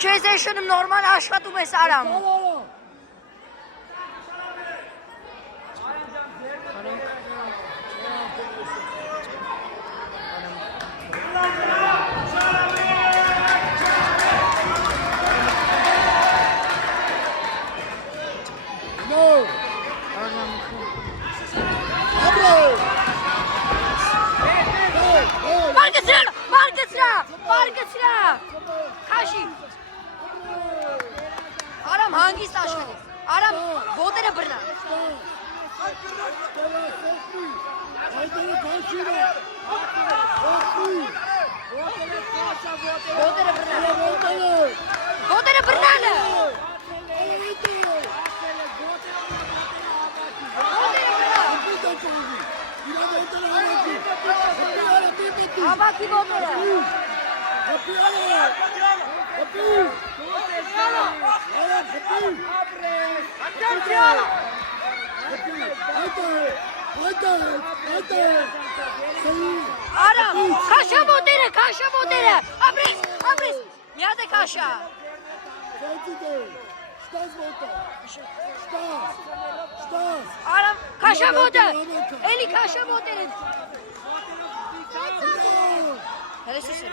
չես էշնում նորմալ աշխատում ես Արամ։ Մարգեցրա, քաշի։ Արամ հանգիստ աշխատի։ Արամ ոտերը բռնա։ Ոտերը բռնա։ Ոտերը բռնալը։ Ավակի ոտերը։ Արամ, քաշա ոտերը, ապրես, միադ է քաշա։ Արամ, քաշա ոտը, էլի քաշա ոտերը։ Հələ սիսր։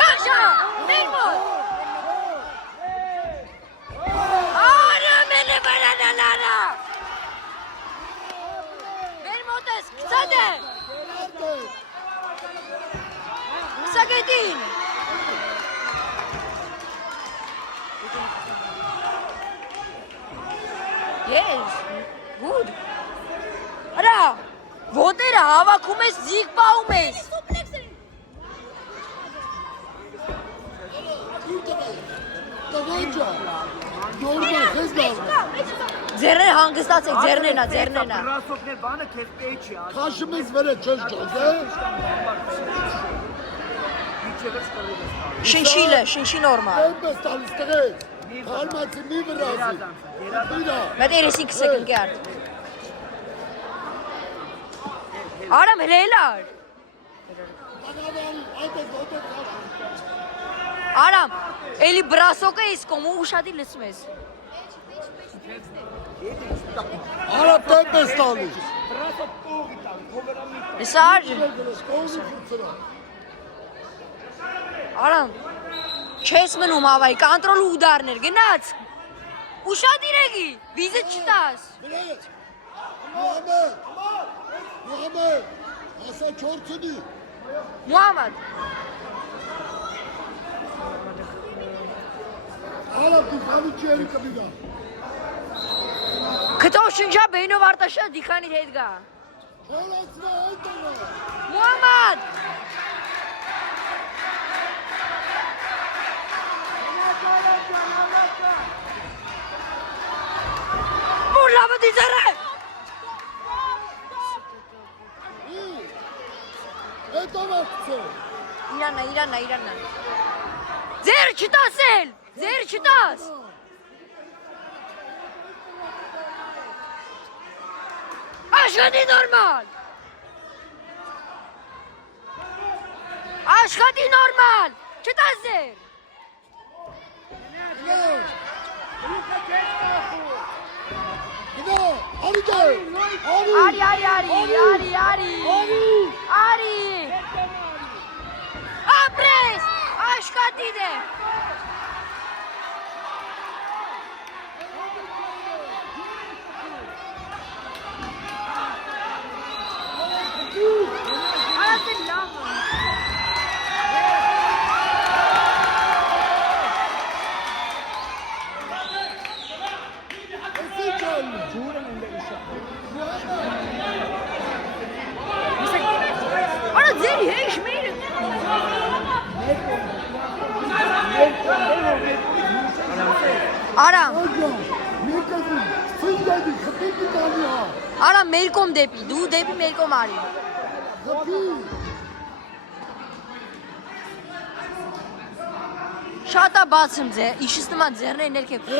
Քաշա, մեր մոտ։ Արամ էլի բրանալարա։ Մեր մոտ ես, կծատ է։ Սագետին։ Yes, good. Արա, ոտերը հավաքում ես, ձիգ պահում ես։ Ձերներ հանգստացեք, ձերնենա։ Ռասոկներ բանը քեզ պետք չի։ Քաշում ես վրա չես ջոզ, Շնչի նորմալ։ Պես տալիս տղեկ, հարմացի մի վրազի։ Մետ 35 սեկունդ կերտ։ Արամ հելար։ Արամ, էլի բրասոկը ես կոմու ուշադի լսում ես։ Արա պես տալիս։ Լսար։ Արամ, չես մնում հավայի, կանտրոլ ուդարներ, գնաց։ Ուշադիր եղի, վիզը չտաս։ Մուհամեդ, ասա չորցնի։ Մուհամեդ։ Արա դիքանի չերի կմիգա։ Քտով շնջա բեյնով արտաշա դիքանիր հետ գա։ Հորացնա այդտեղ։ Մուհամեդ։ Մուլավը դիզարը։ Հետո վաղցը։ Իրանա։ Ձեր չտաս էլ, ձեր չտաս։ Աշխատի նորմալ։ Աշխատի նորմալ, չտաս ձեր։ Գնա, արի դե։ Արի։ Ապրես, աշխատի դե։ Արա ձեր հեշ մեր Արամ Արամ մեր կողմ դեպի, դու դեպի մեր կողմ արի Շատ է բացում ձեր, իշս նման ձերներ ներքև